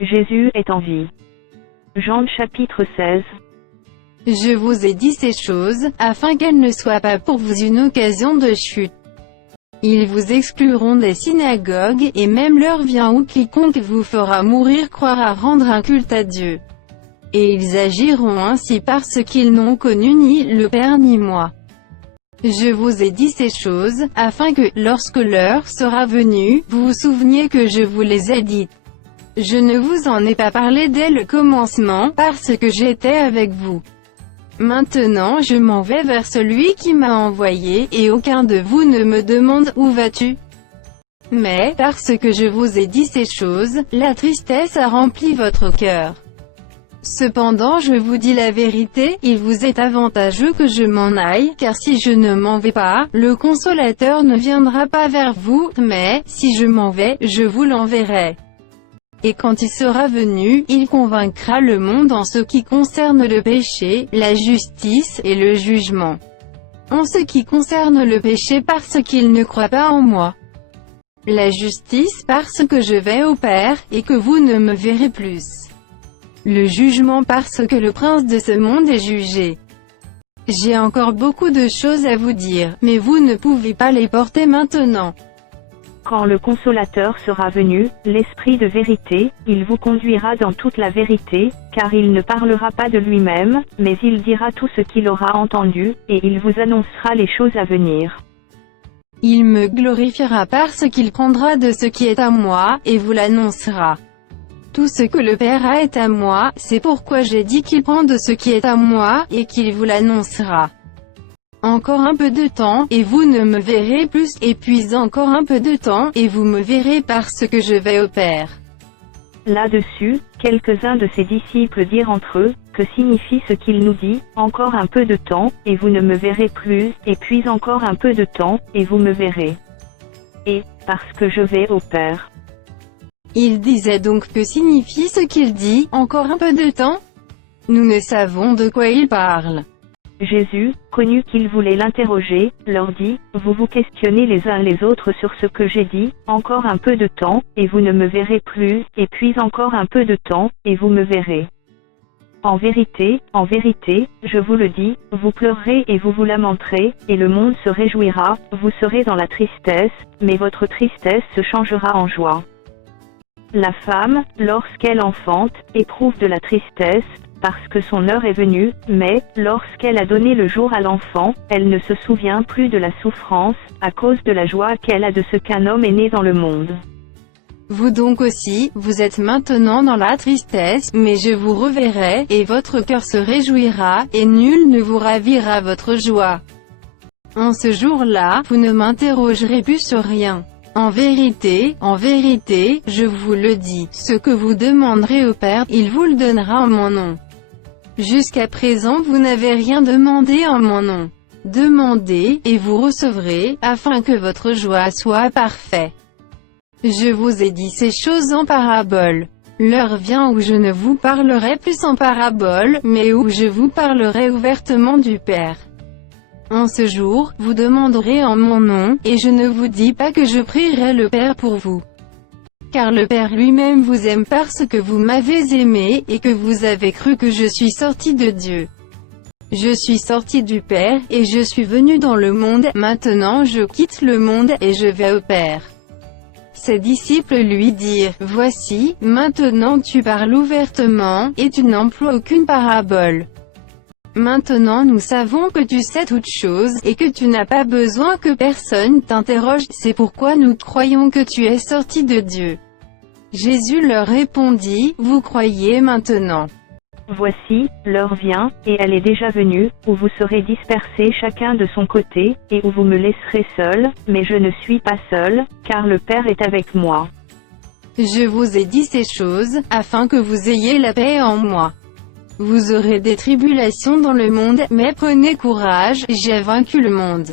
Jésus est en vie. Jean chapitre 16. Je vous ai dit ces choses, afin qu'elles ne soient pas pour vous une occasion de chute. Ils vous excluront des synagogues, et même l'heure vient où quiconque vous fera mourir croira rendre un culte à Dieu. Et ils agiront ainsi parce qu'ils n'ont connu ni le Père ni moi. Je vous ai dit ces choses, afin que, lorsque l'heure sera venue, vous vous souveniez que je vous les ai dites. Je ne vous en ai pas parlé dès le commencement, parce que j'étais avec vous. Maintenant je m'en vais vers celui qui m'a envoyé, et aucun de vous ne me demande « Où vas-tu » Mais, parce que je vous ai dit ces choses, la tristesse a rempli votre cœur. Cependant je vous dis la vérité, il vous est avantageux que je m'en aille, car si je ne m'en vais pas, le Consolateur ne viendra pas vers vous, mais, si je m'en vais, je vous l'enverrai. Et quand il sera venu, il convaincra le monde en ce qui concerne le péché, la justice, et le jugement. En ce qui concerne le péché parce qu'il ne croit pas en moi. La justice parce que je vais au Père, et que vous ne me verrez plus. Le jugement parce que le prince de ce monde est jugé. J'ai encore beaucoup de choses à vous dire, mais vous ne pouvez pas les porter maintenant. Quand le Consolateur sera venu, l'Esprit de vérité, il vous conduira dans toute la vérité, car il ne parlera pas de lui-même, mais il dira tout ce qu'il aura entendu, et il vous annoncera les choses à venir. Il me glorifiera parce qu'il prendra de ce qui est à moi, et vous l'annoncera. Tout ce que le Père a est à moi, c'est pourquoi j'ai dit qu'il prend de ce qui est à moi, et qu'il vous l'annoncera. Encore un peu de temps, et vous ne me verrez plus, et puis encore un peu de temps, et vous me verrez parce que je vais au Père. Là-dessus, quelques-uns de ses disciples dirent entre eux, que signifie ce qu'il nous dit, encore un peu de temps, et vous ne me verrez plus, et puis encore un peu de temps, et vous me verrez. Et, parce que je vais au Père. Il disait donc que signifie ce qu'il dit, encore un peu de temps? Nous ne savons de quoi il parle. Jésus, connu qu'il voulait l'interroger, leur dit, vous vous questionnez les uns les autres sur ce que j'ai dit, encore un peu de temps, et vous ne me verrez plus, et puis encore un peu de temps, et vous me verrez. En vérité, je vous le dis, vous pleurerez et vous vous lamenterez, et le monde se réjouira, vous serez dans la tristesse, mais votre tristesse se changera en joie. La femme, lorsqu'elle enfante, éprouve de la tristesse, parce que son heure est venue, mais, lorsqu'elle a donné le jour à l'enfant, elle ne se souvient plus de la souffrance, à cause de la joie qu'elle a de ce qu'un homme est né dans le monde. Vous donc aussi, vous êtes maintenant dans la tristesse, mais je vous reverrai, et votre cœur se réjouira, et nul ne vous ravira votre joie. En ce jour-là, vous ne m'interrogerez plus sur rien. En vérité, je vous le dis, ce que vous demanderez au Père, il vous le donnera en mon nom. Jusqu'à présent vous n'avez rien demandé en mon nom. Demandez, et vous recevrez, afin que votre joie soit parfaite. Je vous ai dit ces choses en parabole. L'heure vient où je ne vous parlerai plus en parabole, mais où je vous parlerai ouvertement du Père. En ce jour, vous demanderez en mon nom, et je ne vous dis pas que je prierai le Père pour vous. Car le Père lui-même vous aime parce que vous m'avez aimé, et que vous avez cru que je suis sorti de Dieu. Je suis sorti du Père, et je suis venu dans le monde, maintenant je quitte le monde, et je vais au Père. Ses disciples lui dirent, voici, maintenant tu parles ouvertement, et tu n'emploies aucune parabole. Maintenant nous savons que tu sais toutes choses, et que tu n'as pas besoin que personne t'interroge, c'est pourquoi nous croyons que tu es sorti de Dieu. Jésus leur répondit, vous croyez maintenant. Voici, l'heure vient, et elle est déjà venue, où vous serez dispersés chacun de son côté, et où vous me laisserez seul, mais je ne suis pas seul, car le Père est avec moi. Je vous ai dit ces choses, afin que vous ayez la paix en moi. Vous aurez des tribulations dans le monde, mais prenez courage, j'ai vaincu le monde.